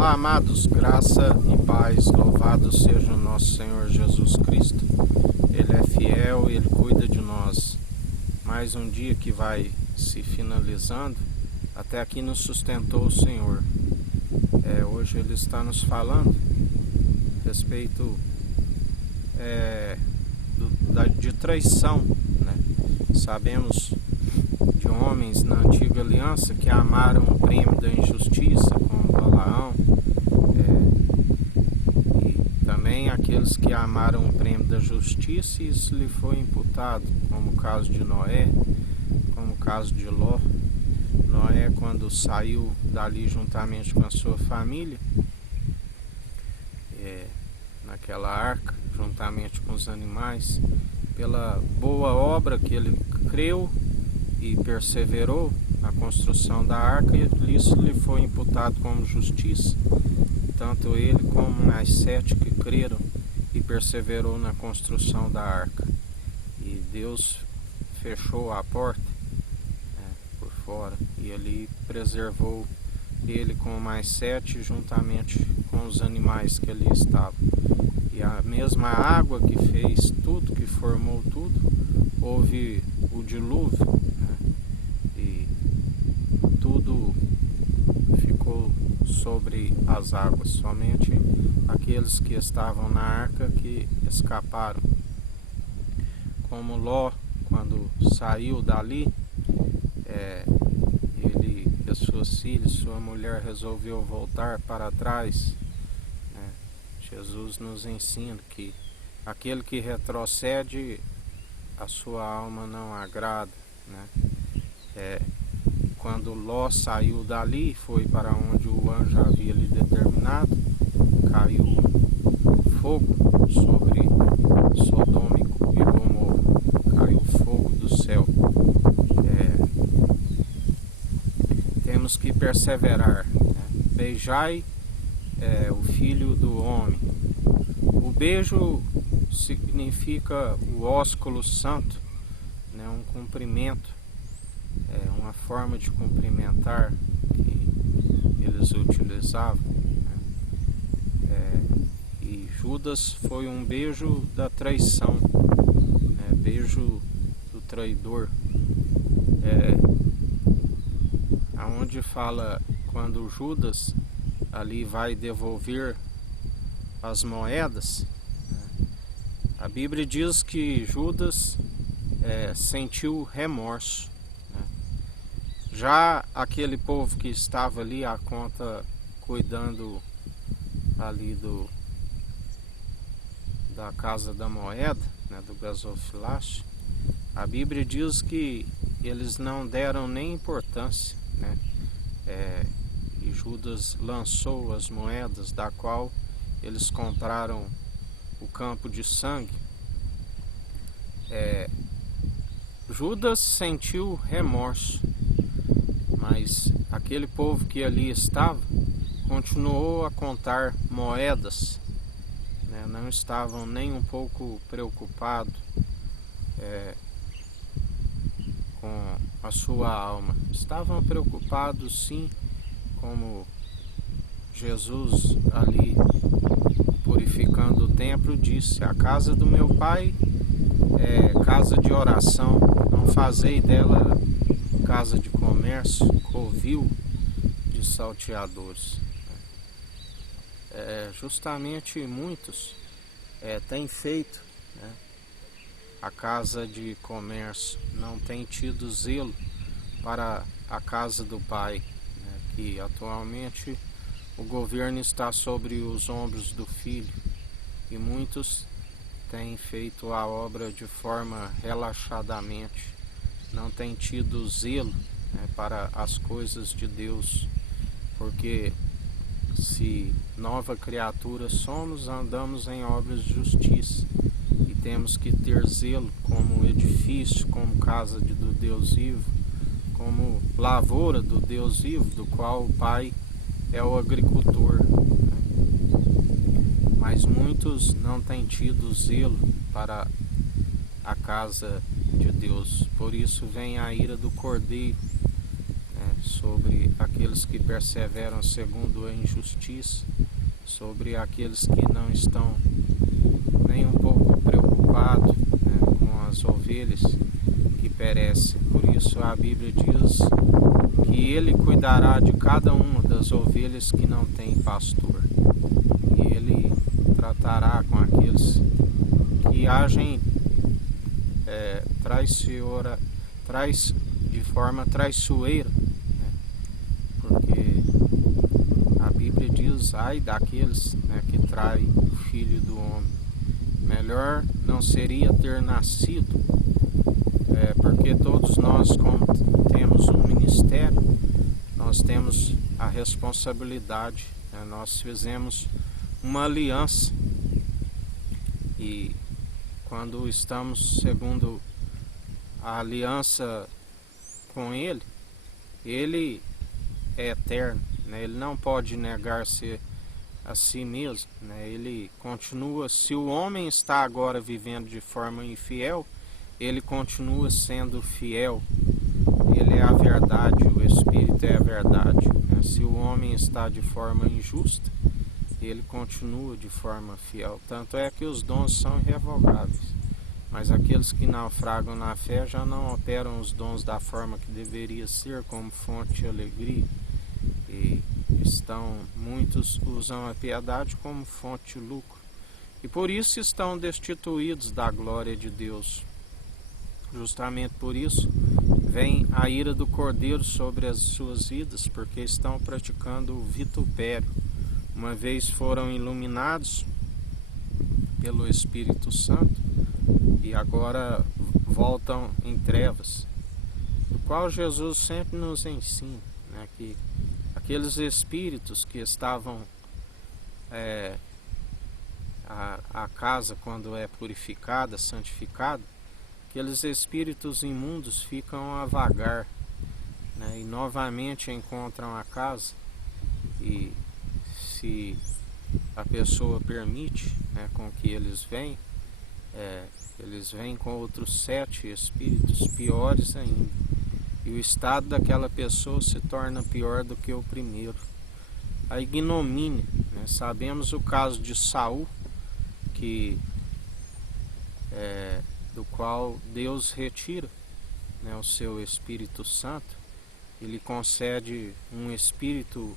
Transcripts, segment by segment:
Olá, amados, graça e paz, louvado seja o nosso Senhor Jesus Cristo. Ele é fiel e Ele cuida de nós. Mais um dia que vai se finalizando, até aqui nos sustentou o Senhor. Hoje Ele está nos falando a respeito de traição, né? Sabemos de homens na antiga aliança que amaram o prêmio da injustiça, como Balaão, e também aqueles que amaram o prêmio da justiça e isso lhe foi imputado, como o caso de Noé, como o caso de Ló. Noé, quando saiu dali juntamente com a sua família, naquela arca, juntamente com os animais, pela boa obra que ele creu e perseverou na construção da arca, e isso lhe foi imputado como justiça, tanto ele como mais 7 que creram e perseverou na construção da arca. E Deus fechou a porta por fora, e ali preservou ele com mais 7 juntamente com os animais que ali estavam. E a mesma água que fez tudo, que formou tudo, houve o dilúvio, e tudo ficou sobre as águas, somente aqueles que estavam na arca que escaparam. Como Ló, quando saiu dali, ele e as suas filhas, sua mulher, resolveu voltar para trás. Jesus nos ensina que aquele que retrocede, a sua alma não agrada, Quando Ló saiu dali, foi para onde o anjo havia lhe determinado, caiu fogo sobre Sodoma e Gomorra, caiu fogo do céu. Temos que perseverar, Beijai o filho do homem. O beijo significa o ósculo santo, um cumprimento, uma forma de cumprimentar que eles utilizavam. E Judas foi um beijo da traição, beijo do traidor, aonde fala quando Judas ali vai devolver as moedas. A Bíblia diz que Judas sentiu remorso. Já aquele povo que estava ali à conta, cuidando ali da casa da moeda, do gasofilácio, a Bíblia diz que eles não deram nem importância, e Judas lançou as moedas, da qual eles compraram o campo de sangue. Judas sentiu remorso, mas aquele povo que ali estava continuou a contar moedas, não estavam nem um pouco preocupados com a sua alma. Estavam preocupados sim, como Jesus ali purificando o templo disse: a casa do meu pai é casa de oração, não fazei dela casa de comércio, covil de salteadores. Justamente muitos têm feito a casa de comércio, não têm tido zelo para a casa do Pai, que atualmente o governo está sobre os ombros do Filho, e muitos têm feito a obra de forma relaxadamente, não têm tido zelo para as coisas de Deus, porque se nova criatura somos, andamos em obras de justiça, e temos que ter zelo como edifício, como casa do Deus vivo, como lavoura do Deus vivo, do qual o Pai é o agricultor. Mas muitos não têm tido zelo para a casa de Deus, por isso vem a ira do Cordeiro sobre aqueles que perseveram segundo a injustiça, sobre aqueles que não estão nem um pouco preocupados, né, com as ovelhas que perecem. Por isso a Bíblia diz que Ele cuidará de cada uma das ovelhas que não tem pastor. E Ele tratará com aqueles que agem de forma traiçoeira, né? Porque a Bíblia diz: ai daqueles, né, que traem o Filho do Homem. Melhor não seria ter nascido, porque todos nós, como temos um ministério, nós temos a responsabilidade, né? Nós fizemos uma aliança, e quando estamos segundo a aliança com Ele, Ele é eterno, né? Ele não pode negar-se a si mesmo, né? Ele continua, se o homem está agora vivendo de forma infiel, Ele continua sendo fiel. Ele é a verdade, o Espírito é a verdade, né? Se o homem está de forma injusta, Ele continua de forma fiel. Tanto é que os dons são irrevogáveis. Mas aqueles que naufragam na fé já não operam os dons da forma que deveria ser, como fonte de alegria. E muitos usam a piedade como fonte de lucro. E por isso estão destituídos da glória de Deus. Justamente por isso vem a ira do Cordeiro sobre as suas vidas, porque estão praticando o vitupério. Uma vez foram iluminados pelo Espírito Santo e agora voltam em trevas, o qual Jesus sempre nos ensina, né, que aqueles espíritos que estavam a casa, quando é purificada, santificada, aqueles espíritos imundos ficam a vagar, né, e novamente encontram a casa. E se a pessoa permite, né, com que eles vêm com outros 7 espíritos piores ainda, e o estado daquela pessoa se torna pior do que o primeiro. A ignomínia, né? Sabemos o caso de Saul, do qual Deus retira, né, o seu Espírito Santo. Ele concede um espírito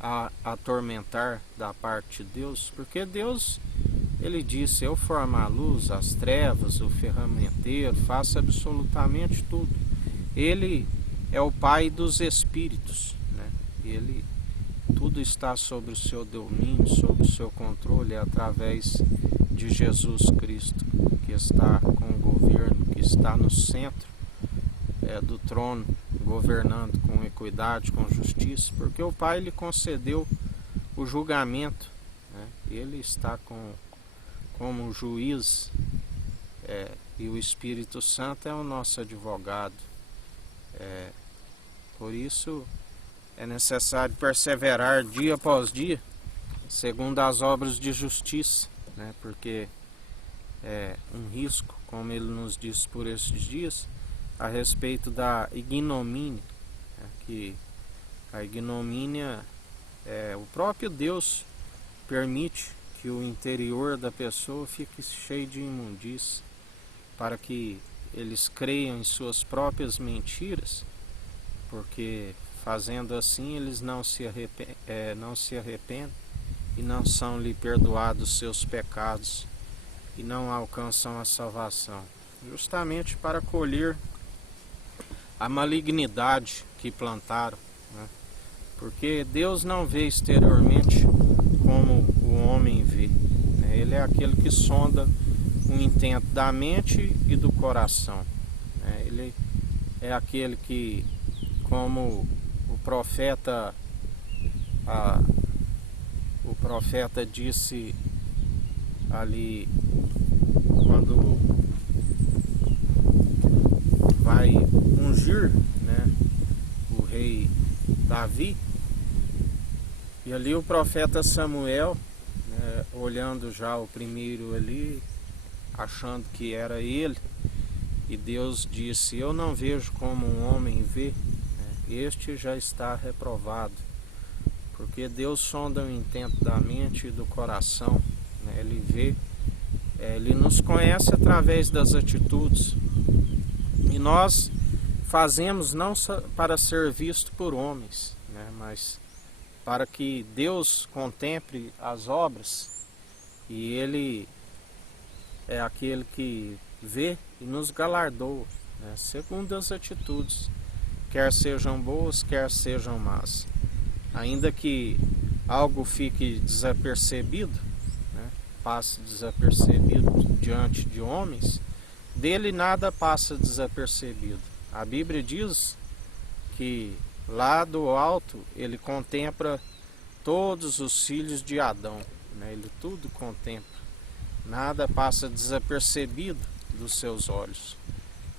a atormentar da parte de Deus, porque Deus, Ele disse: eu formo a luz, as trevas, o ferramenteiro, faço absolutamente tudo. Ele é o Pai dos espíritos, né? Tudo está sobre o seu domínio, sobre o seu controle, através de Jesus Cristo, que está com o governo, que está no centro do trono, governando com equidade, com justiça, porque o Pai lhe concedeu o julgamento, né? Ele está como juiz, e o Espírito Santo é o nosso advogado. Por isso é necessário perseverar dia após dia, segundo as obras de justiça, né? Porque é um risco, como ele nos disse por esses dias, a respeito da ignomínia, né? Que a ignomínia, o próprio Deus permite que o interior da pessoa fique cheio de imundícia, para que eles creiam em suas próprias mentiras, porque fazendo assim eles não se arrependem e não são lhe perdoados seus pecados e não alcançam a salvação, justamente para colher a malignidade que plantaram, né? Porque Deus não vê exteriormente como o homem vê, né? Ele é aquele que sonda o intento da mente e do coração, né? Ele é aquele que, como o profeta disse ali, quando vai ungir, né, o rei Davi, e ali o profeta Samuel, né, olhando já o primeiro ali, achando que era ele, e Deus disse: eu não vejo como um homem vê, né? este já está reprovado. Porque Deus sonda o intento da mente e do coração, né? Ele vê, Ele nos conhece através das atitudes. E nós fazemos não para ser visto por homens, né? Mas para que Deus contemple as obras, e Ele é aquele que vê e nos galardoa, né? Segundo as atitudes, quer sejam boas, quer sejam más. Ainda que algo fique desapercebido, né? Passe desapercebido diante de homens, dele nada passa desapercebido. A Bíblia diz que lá do alto ele contempla todos os filhos de Adão, né? Ele tudo contempla, nada passa desapercebido dos seus olhos.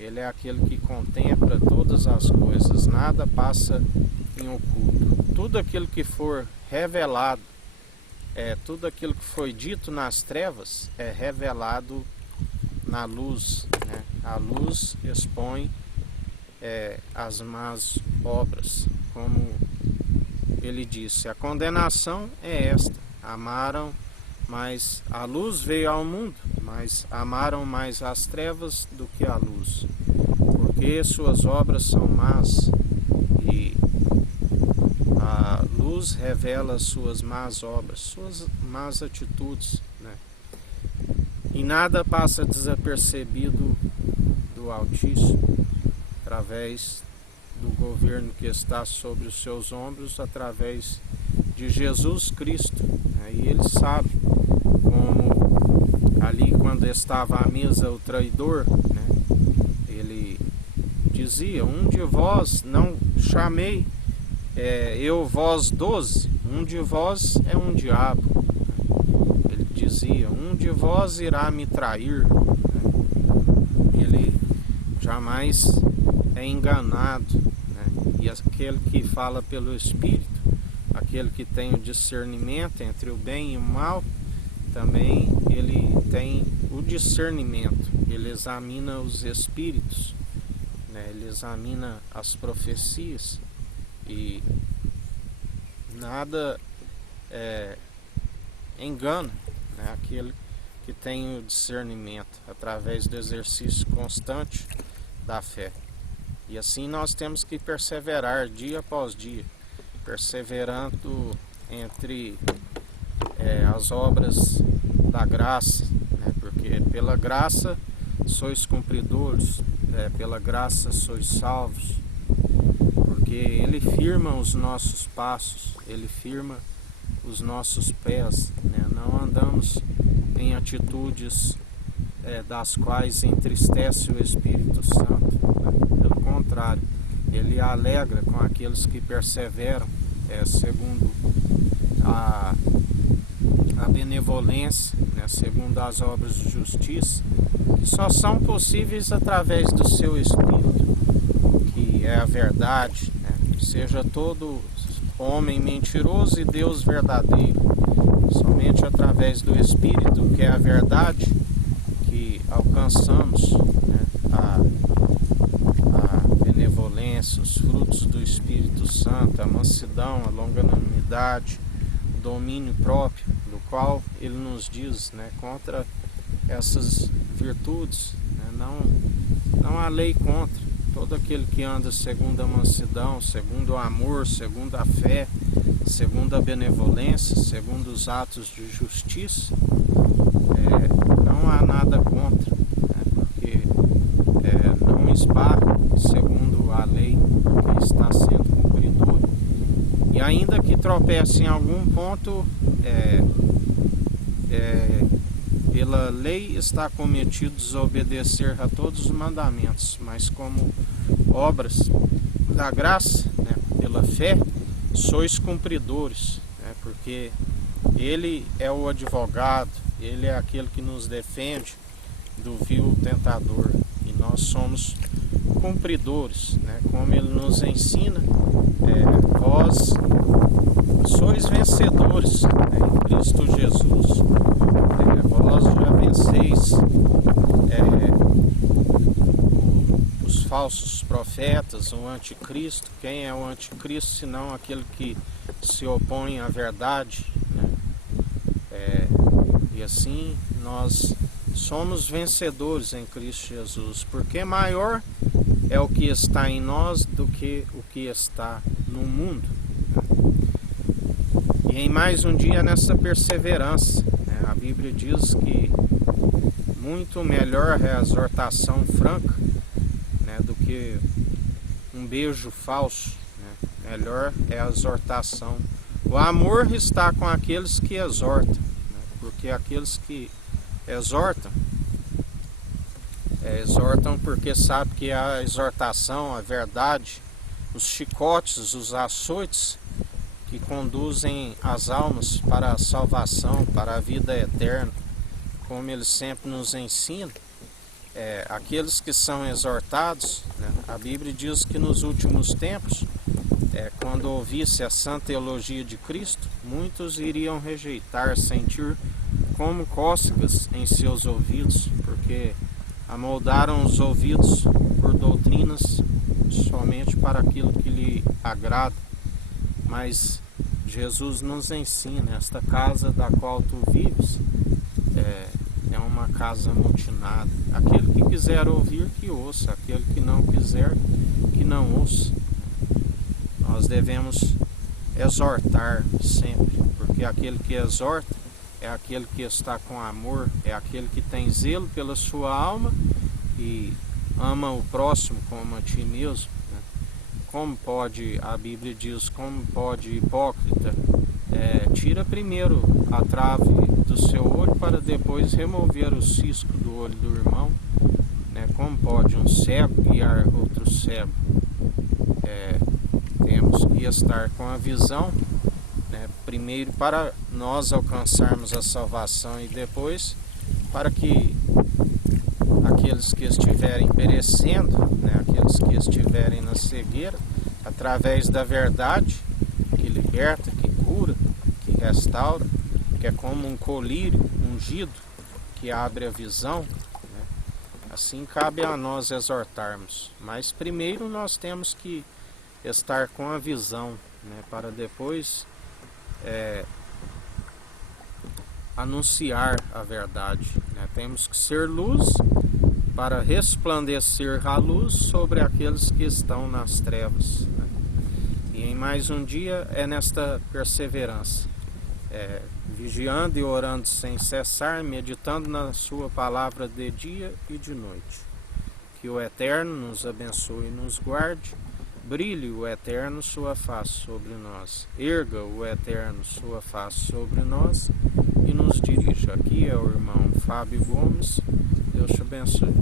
Ele é aquele que contempla todas as coisas, nada passa em oculto. Tudo aquilo que for revelado, tudo aquilo que foi dito nas trevas é revelado na luz, né? A luz expõe as más obras, como ele disse. A condenação é esta: amaram, mas a luz veio ao mundo, mas amaram mais as trevas do que a luz, porque suas obras são más, e a luz revela suas más obras, suas más atitudes, né? E nada passa desapercebido do Altíssimo, através do governo que está sobre os seus ombros, através de Jesus Cristo, né? E ele sabe, como ali quando estava à mesa o traidor, né? Ele dizia: um de vós não chamei eu vós 12, um de vós é um diabo. Ele dizia: um de vós irá me trair. Ele jamais é enganado, né? E aquele que fala pelo Espírito, aquele que tem o discernimento entre o bem e o mal, também ele tem o discernimento. Ele examina os espíritos, né? Ele examina as profecias, e nada engana, né? Aquele que tem o discernimento através do exercício constante da fé. E assim nós temos que perseverar dia após dia, perseverando entre as obras da graça, né? Porque pela graça sois cumpridores, pela graça sois salvos, porque Ele firma os nossos passos, Ele firma os nossos pés, né? Não andamos em atitudes das quais entristece o Espírito Santo, né? Pelo contrário, Ele alegra com aqueles que perseveram, segundo a benevolência, né? Segundo as obras de justiça, que só são possíveis através do seu Espírito, que é a verdade, né? Seja todo homem mentiroso e Deus verdadeiro. Somente através do Espírito, que é a verdade, que alcançamos, né, a benevolência, os frutos do Espírito Santo, a mansidão, a longanimidade, o domínio próprio, do qual ele nos diz, né, contra essas virtudes, né, não há lei contra. Todo aquele que anda segundo a mansidão, segundo o amor, segundo a fé, segundo a benevolência, segundo os atos de justiça, não há nada contra, né? Porque não esbarra segundo a lei que está sendo cumpridora. E ainda que tropece em algum ponto, pela lei está cometido desobedecer a todos os mandamentos, mas como obras da graça, né, pela fé, sois cumpridores, né? Porque Ele é o advogado, Ele é aquele que nos defende do vil tentador, e nós somos cumpridores, né? Como Ele nos ensina, vós sois vencedores, né, em Cristo Jesus. Vós já venceis os falsos profetas, o anticristo. Quem é o anticristo senão aquele que se opõe à verdade, né? E assim nós somos vencedores em Cristo Jesus, porque maior é o que está em nós do que o que está no mundo. E em mais um dia nessa perseverança, né? A Bíblia diz que muito melhor é a exortação franca, né, do que um beijo falso, né? Melhor é a exortação. O amor está com aqueles que exortam, né? Porque aqueles que exortam porque sabem que a exortação, a verdade, os chicotes, os açoites que conduzem as almas para a salvação, para a vida eterna, como ele sempre nos ensina. Aqueles que são exortados, né? A Bíblia diz que nos últimos tempos, quando ouvisse a santa teologia de Cristo, muitos iriam rejeitar, sentir como cócegas em seus ouvidos, porque amoldaram os ouvidos por doutrinas somente para aquilo que lhe agrada. Mas Jesus nos ensina: esta casa da qual tu vives é uma casa amotinada. Aquele que quiser ouvir, que ouça. Aquele que não quiser, que não ouça. Nós devemos exortar sempre, porque aquele que exorta é aquele que está com amor, é aquele que tem zelo pela sua alma e ama o próximo como a ti mesmo, né? Como pode, a Bíblia diz, como pode hipócrita tira primeiro a trave do seu olho para depois remover o cisco do olho do irmão, né? Como pode um cego guiar outro cego? Temos que estar com a visão, né? Primeiro para nós alcançarmos a salvação e depois para que aqueles que estiverem perecendo, né? Aqueles que estiverem na cegueira, através da verdade que liberta, que cura, que restaura, que é como um colírio ungido que abre a visão, né? Assim cabe a nós exortarmos, mas primeiro nós temos que estar com a visão, né? Para depois anunciar a verdade, né? Temos que ser luz para resplandecer a luz sobre aqueles que estão nas trevas, né? E em mais um dia é nesta perseverança, vigiando e orando sem cessar, meditando na sua palavra de dia e de noite. Que o Eterno nos abençoe e nos guarde. Brilhe o Eterno sua face sobre nós. Erga o Eterno sua face sobre nós e nos dirija. Aqui é o irmão Fábio Gomes. Deus te abençoe.